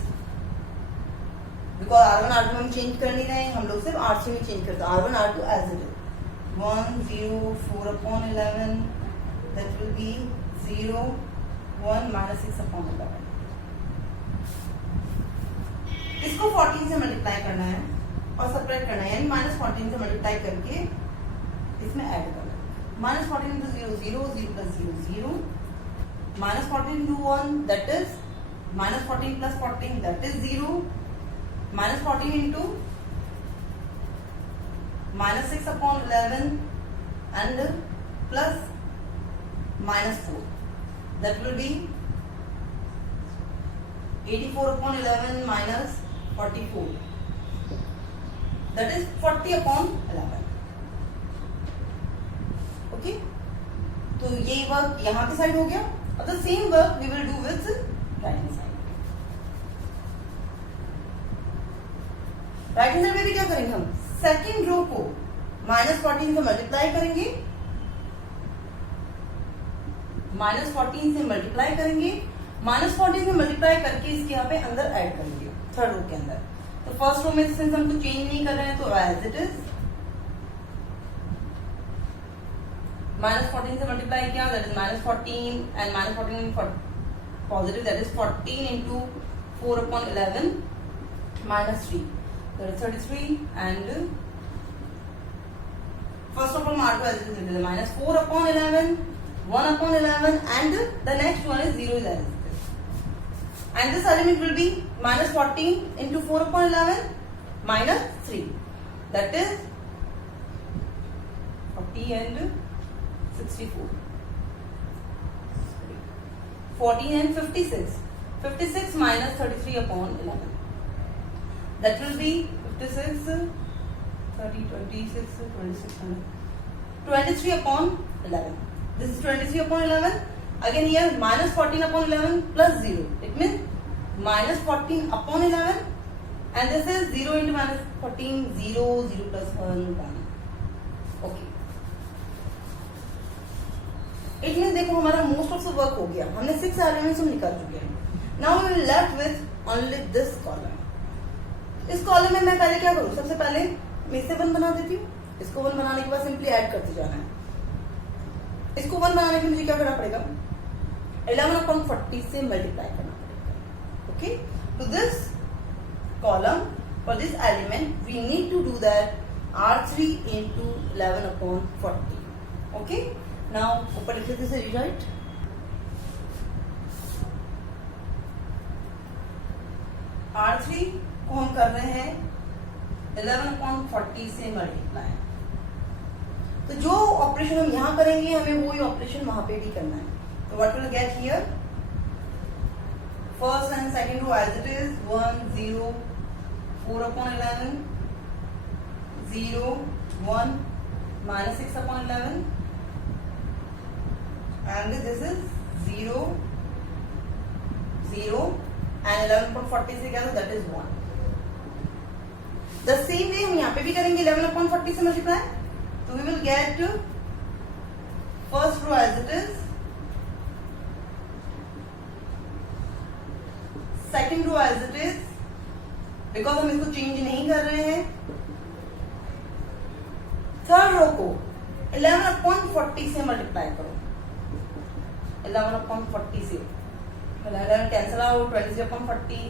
because R1 R2 हम change कर नहीं रहे हैं, हम लोग सिर्फ R3 में चेंज करते हैं. R1 R2 as it is, 1 0 4 upon 11, that will be 0 1 minus 6 upon 11. इसको 14 से मल्टीप्लाई करना है और सेपरेट करना है, यानी -14 से मल्टीप्लाई करके इसमें ऐड करना है. -14 into 0 0 0 plus 0 0, -14 into 1 that is -14 plus 14 that is 0, -14 into -6 upon 11 and plus -4, that will be 84 upon 11 minus 44, that is 40 upon 11. Okay, तो ये वर्क यहाँ की साइड हो गया. अब the same work we will do with right hand side. Right hand side में भी क्या करेंगे हम, सेकेंड रो को -14 से मल्टीप्लाई करेंगे, -14 से मल्टीप्लाई करेंगे, -14 से मल्टीप्लाई करके इसके यहाँ पे अंदर ऐड करेंगे थर्ड रो के अंदर. तो फर्स्ट रो में सिंस हम कुछ चेंज नहीं कर रहे हैं तो एज इट इज, -14 से मल्टीप्लाई किया, that is -14 and -14 positive, that is 14 into 4 upon 11 minus 3, that is 33, and first of all R2 as it is, -4 upon 11, 1 upon 11, and the next one is 0 is as it is. And this element will be -14 into 4 upon 11 minus 3, that is 40 and 64, 14 and 56, 56 minus 33 upon 11, that will be 56, 30, 26, 26, 23 upon 11. This is 23 upon 11. Again here -14 upon 11 plus 0. It means -14 upon 11, and this is 0 into -14, 0, 0 plus 1, 1. Okay. It means देखो हमारा most of the work हो गया. हमने 6 elements हम निकाल चुके हैं. Now we will left with only this column. इस कॉलम में मैं पहले क्या करूँ, सबसे पहले मैं इसे 1 बना देती हूँ. इसको 1 बनाने के बाद सिंपली ऐड करते जाना है. इसको 1 बनाने के लिए मुझे क्या करना पड़ेगा, 11 upon 40 से मल्टीप्लाई करना पड़ेगा. Okay, to this column for this element we need to do that R3 into 11 upon 40. Okay, now ऊपर लिख देते हैं रीराइट. R3 को हम कर रहे हैं 11 upon 40 से मल्टीप्लाई. तो जो ऑपरेशन हम यहाँ करेंगे हमें वही ऑपरेशन वहां पे भी करना है. तो what will get here, first and second row as it is, 1 0 4 upon 11, 0 1 minus 6 upon 11, and this is 0 0 and 11 upon 40 से क्या, that is 1. The same way हम यहाँ पे भी करेंगे 11 upon 40 से multiply. So we will get first row as it is, second row as it is, because हम इसको चेंज नहीं कर रहे हैं. थर्ड रो को 11 upon 40 से मल्टीप्लाई करो. 11 upon 40 से 11 cancel out, 23 upon 40,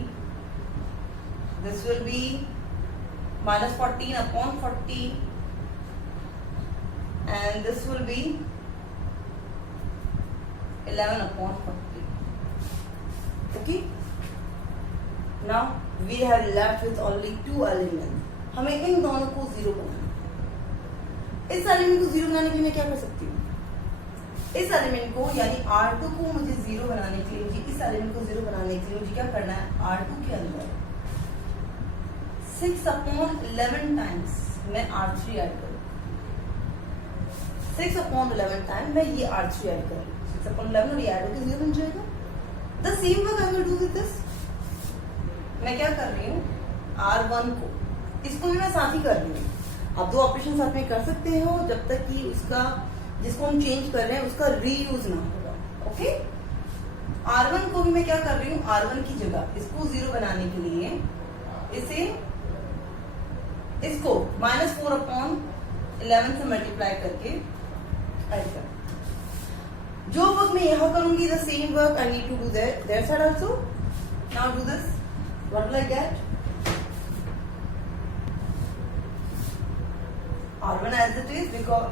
this will be -14 upon 40, and this will be 11 upon 40. Okay, now we have left with only 2 elements. हमें इन दोनों को 0 बनाना है. इस एलिमेंट को 0 बनाने के लिए मैं क्या कर सकती हूँ, इस एलिमेंट को यानी R2 को मुझे 0 बनाने के लिए, मुझे इस एलिमेंट को 0 बनाने के लिए मुझे क्या करना है, R2 के अंदर 6 upon 11 टाइम्स मैं R3 ऐड करूँ. 6 upon 11 टाइम मैं ये R3 ऐड करूँ. 6 upon 11 और ये ऐड होकर 0 बन जाएगा. The same work I will do with this. मैं क्या कर रही हूँ, R1 को, इसको भी मैं साथ ही कर रही हूँ। आप दो ऑपरेशन साथ में कर सकते हो जब तक कि उसका जिसको हम चेंज कर रहे हैं उसका रीयूज ना होगा। ओके, R1 को भी मैं क्या कर रही हूँ, R1 की जगह इसको 0 बनाने के लिए इसको -4/11 से मल्टीप्लाई करके ऐड कर। जो वर्क मैं यहां करूंगी, the same work I need to do there side also. Now do this, what will I get, R1 as it is because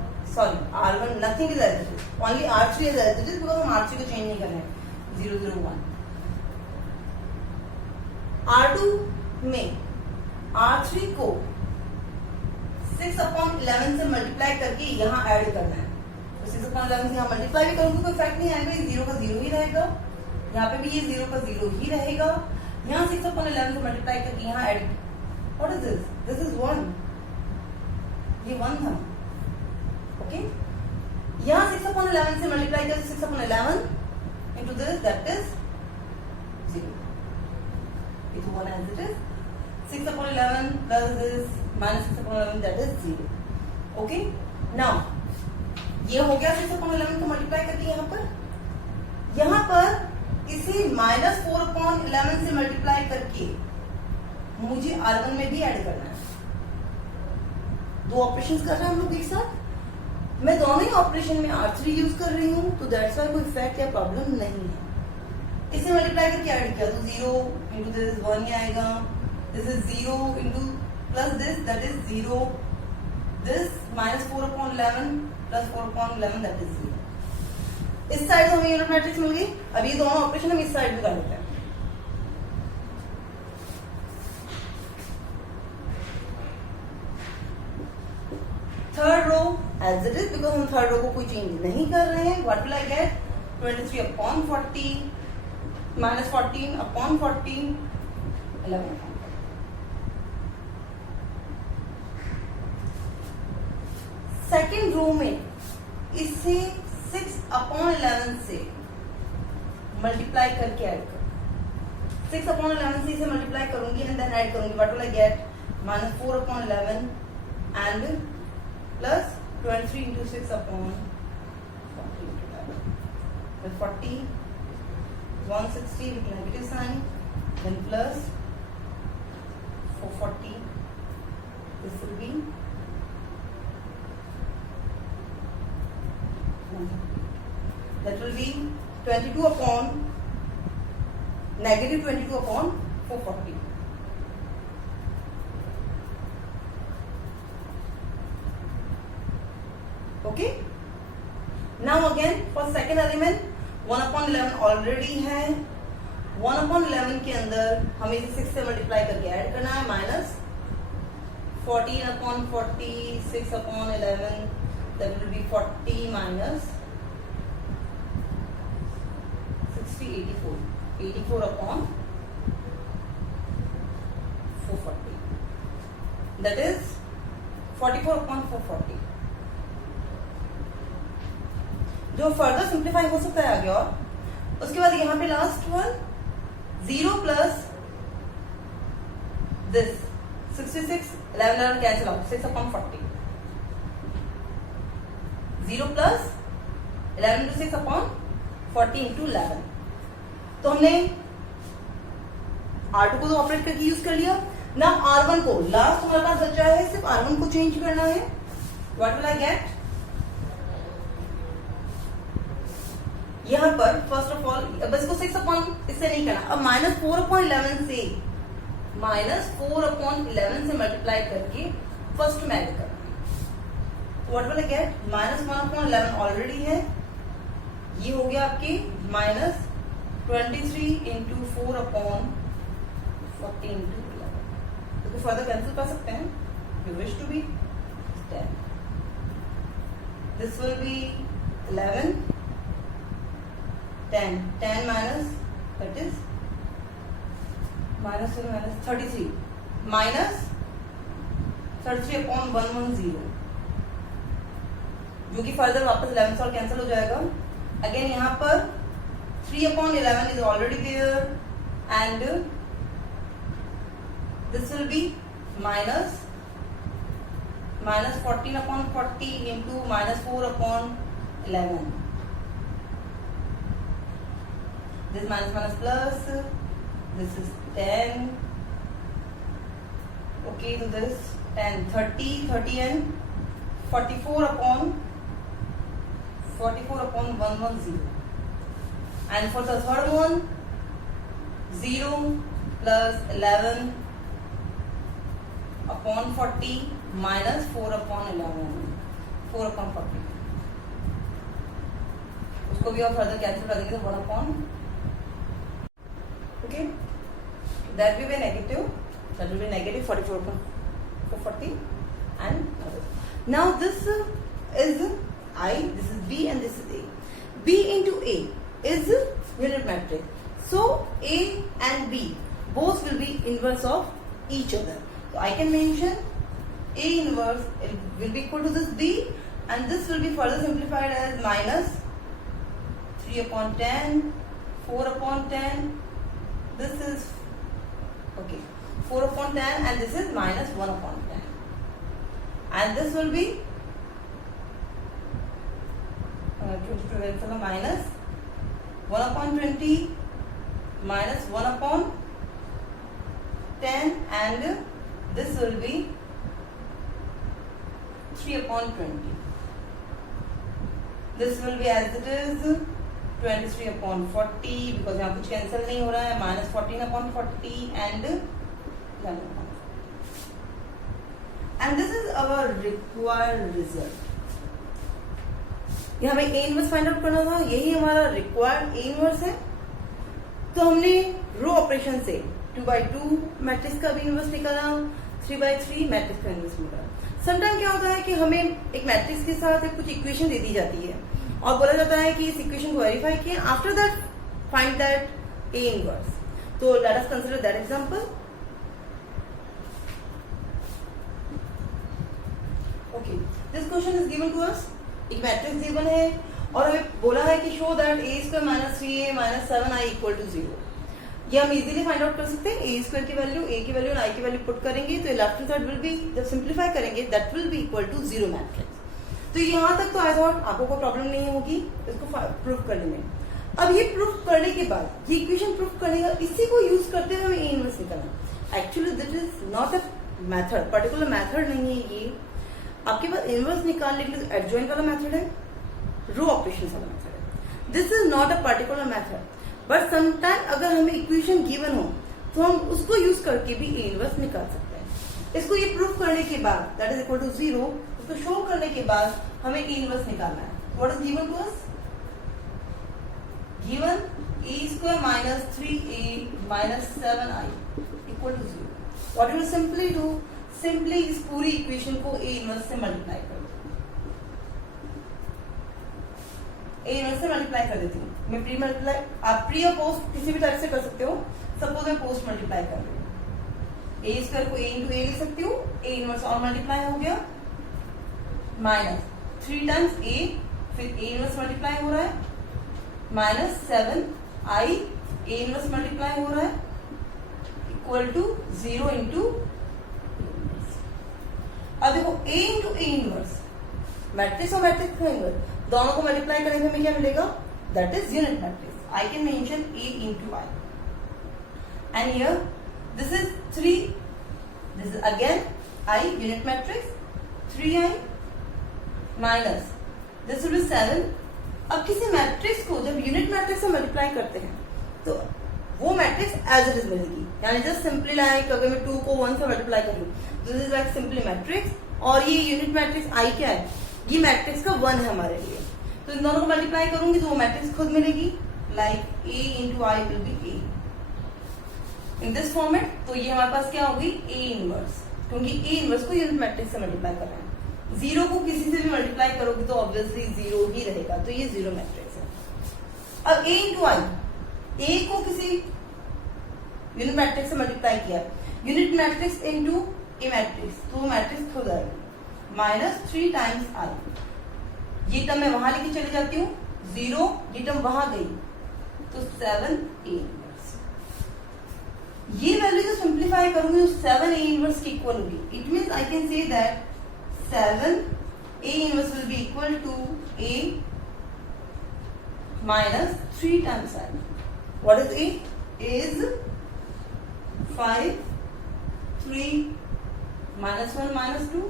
R1 nothing is as it is, only R3 is as it is because हम R3 को change नहीं कर रहे हैं, 0 0 1। R2 में R3 को 6/11 से multiply करके यहाँ ऐड करना है। तो 6/11 से यहाँ मल्टीप्लाई भी करूंगी कोई इफेक्ट नहीं आएगा, ये 0 का 0 ही रहेगा, यहाँ पे भी ये 0 का 0 ही रहेगा। यहाँ 6/11 से मल्टीप्लाई करके यहाँ add, what is this, this is 1, ये 1 था। ओके, यहाँ 6/11 से मल्टीप्लाई करके 6/11 into this, that is 0. It is 1 as it is. 6/11 plus this minus 6/11, that is 0. Okay. Now ये हो गया 6/11 को मल्टीप्लाई करके यहाँ पर इसे -4/11 से मल्टीप्लाई करके मुझे R1 में भी ऐड करना है। दो ऑपरेशंस कर रहे हैं हम लोग एक साथ। मैं दोनों ही ऑपरेशन में R3 यूज कर रही हूँ, तो दैट्स वाई कोई इफेक्ट या प्रॉब्लम नहीं है। इसे मल्टीप्लाई करके ऐड किया तो 0 इंटू दिस 1 ही आएगा, this is 0 into plus this, that is 0, this -4/11 plus 4/11, that is 0। इस साइड से हमें यूनिट मैट्रिक्स मिल गई। अब ये दोनों ऑपरेशन हम इस साइड भी कर लेते हैं। Third row as it is, because हम थर्ड रो को कोई चेंज नहीं कर रहे हैं। What will I get, 23/40 -14/40 11। Second row में इसे 6/11 से मल्टीप्लाई करके ऐड कर, 6/11 से इसे मल्टीप्लाई करूंगी एंड देन ऐड करूंगी। What will I gate, -4/11 and plus 23 into 6/40 into 11. With 40, 160 with negative sign, then plus 440. This will be that will be -22/440. Okay. Now again for second element 1/11 already है। 1/11 के अंदर हमें इसे 6 से multiply करके add करना है, -14/40 6/11, that will be 40 minus 60 84/440, that is 44/440। जो फर्दर सिंप्लीफाई हो सकता है आगे। और उसके बाद यहाँ पे last one 0 plus this 66 11 cancel out 6/40, 0 plus 11 into 6/40 into 11। तो हमने R2 को तो ऑपरेट करके यूज कर लिया ना। R1 को लास्ट हमारे पास बचा है, सिर्फ R1 को चेंज करना है। व्हाट विल आई गेट, यहाँ पर फर्स्ट ऑफ ऑल अब इसको 6 इससे नहीं करना, अब -4/11 से मल्टीप्लाई करके फर्स्ट में ऐड करना। What will I gate, -1/11 already है, ये हो गया आपकी -23 into 4/40 into 11। तो फर्दर कैंसिल कर सकते हैं, you wish to be 10, this will be 11 10 minus, that is -33 minus 33/110, जो कि फर्दर वापस 11 से और कैंसिल हो जाएगा। अगेन यहाँ पर 3/11 is already there and this will be minus 14 upon 40 into minus 4 upon 11. This minus minus plus, this is 10. Okay, so this 10, 30 and 44 upon 110. And for the third one, 0 plus 11 upon 40 minus 4 upon 11, 4 upon 40. उसको भी और further cancel कर देंगे तो 1 upon. Okay, that will be negative. That will be negative 44 upon 40 and now this is I, this is B and this is A. B into A is unit matrix. So A and B both will be inverse of each other. So I can mention A inverse will be equal to this B, and this will be further simplified as minus 3 upon 10, 4 upon 10. This is okay, 4 upon 10, and this is minus 1 upon 10. And this will be minus 1 upon 20 minus 1 upon 10, and this will be 3 upon 20. This will be as it is 23 upon 40 because यहाँ कुछ cancel नहीं हो रहा है, minus 14 upon 40 and 11 upon 40. And this is our required result. ये हमें A inverse find out करना था, यही हमारा रिक्वायर्ड A इनवर्स है. तो हमने रो ऑपरेशन से 2/2 मैट्रिक्स का भी इनवर्स निकाला, 3/3 मैट्रिक्स का इनवर्स निकाला. समटाइम क्या होता है कि हमें एक मैट्रिक्स के साथ कुछ इक्वेशन दे दी जाती है और बोला जाता है कि इस इक्वेशन को वेरीफाई किए, after that find that A inverse. तो let us consider that example. Okay, this question is given to us. एक मैट्रिक्स गिवन है और हमें बोला है कि show that A² minus 3A minus 7I equal to 0. ये हम इजीली फाइंड आउट कर सकते हैं. A² की वैल्यू, A की वैल्यू और I की वैल्यू पुट करेंगे तो लेफ्ट साइड विल बी, जब सिंप्लीफाई करेंगे that will be equal to 0 matrix. तो यहाँ तक तो आई थॉट आपको कोई प्रॉब्लम नहीं होगी इसको प्रूफ करने में. अब ये प्रूफ करने के बाद, ये इक्वेशन प्रूफ करने का, इसी को यूज करते हुए हमें A इनवर्स निकालना. Actually that is not a method, particular method नहीं है ये. आपके पास इनवर्स निकालने के लिए एडजॉइंट वाला मेथड है, रो ऑपरेशन वाला मेथड है. This is not a particular method, but sometime अगर हमें इक्वेशन गिवन हो तो हम उसको यूज करके भी A इनवर्स निकाल सकते हैं. इसको ये प्रूफ करने के बाद दैट इज इक्वल टू 0, उसको शो करने के बाद हमें A इनवर्स निकालना है. What is given to us? Given A² minus 3A minus 7I equal to 0. What you will simply do? Simply इस पूरी इक्वेशन को A इनवर्स से मल्टीप्लाई कर दो. A इनवर्स से मल्टीप्लाई कर देती हूँ मैं. प्री मल्टीप्लाई आप प्री और पोस्ट किसी भी टाइप से कर सकते हो. सपोज मैं पोस्ट मल्टीप्लाई कर रही हूँ, A² को A into A लिख सकती हूँ. A इनवर्स और मल्टीप्लाई हो गया माइनस 3 टाइम्स A, फिर A इनवर्स मल्टीप्लाई हो रहा है minus 7I A inverse multiply हो रहा है इक्वल टू 0 इंटू. अब देखो A into A inverse, matrix और मैट्रिक्स का इनवर्स दोनों को मल्टीप्लाई करेंगे हमें क्या मिलेगा? That is unit matrix. I can mention A into I. And here this is 3, this is again I unit matrix, 3I minus this will B 7. अब किसी मैट्रिक्स को जब यूनिट मैट्रिक्स से मल्टीप्लाई करते हैं तो वो मैट्रिक्स एज इट इज मिलेगी. यानी जस्ट सिंपली लाइक अगर मैं 2 को 1 से मल्टीप्लाई कर लूं, this is like simply matrix, और ये यूनिट मैट्रिक्स I क्या है? ये मैट्रिक्स का 1 है हमारे लिए. तो इन दोनों को मल्टीप्लाई करूंगी तो वो मैट्रिक्स खुद मिलेगी, like A into I will be A in this format. तो ये हमारे पास क्या होगी? A इनवर्स, क्योंकि A इनवर्स को यूनिट मैट्रिक्स से मल्टीप्लाई कर रहे हैं. 0 को किसी से भी मल्टीप्लाई करोगे तो ऑब्वियसली 0 ही रहेगा, तो ये 0 मैट्रिक्स है. अब A इंटू I, A को किसी यूनिट मैट्रिक्स से मल्टीप्लाई किया, यूनिट मैट्रिक्स इंटू ए मैट्रिक्स, तो वो मैट्रिक्स खुद आएगी माइनस 3 टाइम्स I. ये टर्म मैं वहां लेके चली जाती हूँ 0, ये टर्म वहां गई तो 7A इनवर्स. ये वैल्यू जो सिंप्लीफाई करूंगी 7 A इनवर्स की इक्वल होगी. It means I can say that 7 A inverse will be equal to A minus 3 times I. What is A? A is 5, 3, minus 1, minus 2,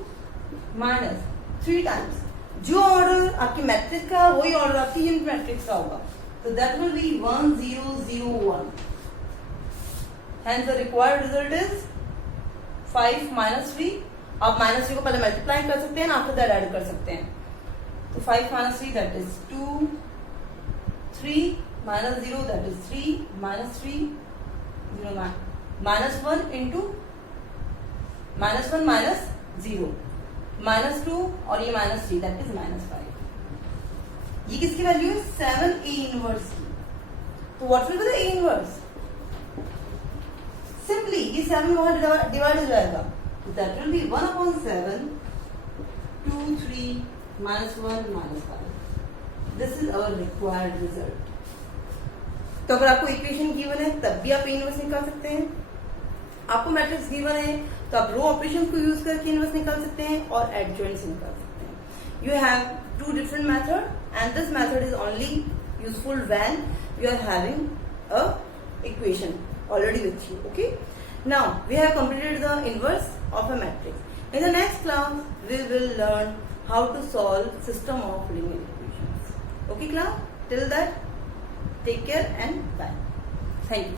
minus 3 times. जो order आपकी matrix का वही order आपकी unit matrix का होगा. So that will be 1, 0, 0, 1. Hence the required result is 5 minus 3. आप minus 3 को पहले मल्टीप्लाई कर सकते हैं ना, आफ्टर दैट ऐड कर सकते हैं. तो 5 minus 3 that is 2, 3 minus 0 that is 3 minus 3 0 minus 1 into minus 1 minus 0 minus 2 और ये minus 3 that is minus 5. ये किसकी वैल्यू है? 7 A इनवर्स की. तो what will be the A inverse? Simply ये 7 वहां डिवाइड हो जाएगा. That will be 1 upon 7, 2, 3, minus 1, minus 5. This is our required result. तो अगर आपको इक्वेशन गिवन है तब भी आप इनवर्स निकाल सकते हैं. आपको मैट्रिक्स गिवन है तो आप रो ऑपरेशन को यूज करके इनवर्स निकाल सकते हैं और एडजॉइंट्स निकाल सकते हैं. You have two different methods and this method is only useful when you are having a equation already with you. Okay. Now we have completed the inverse of a matrix. In the next class we will learn how to solve system of linear equations. Okay class, till that take care and bye. Thank you.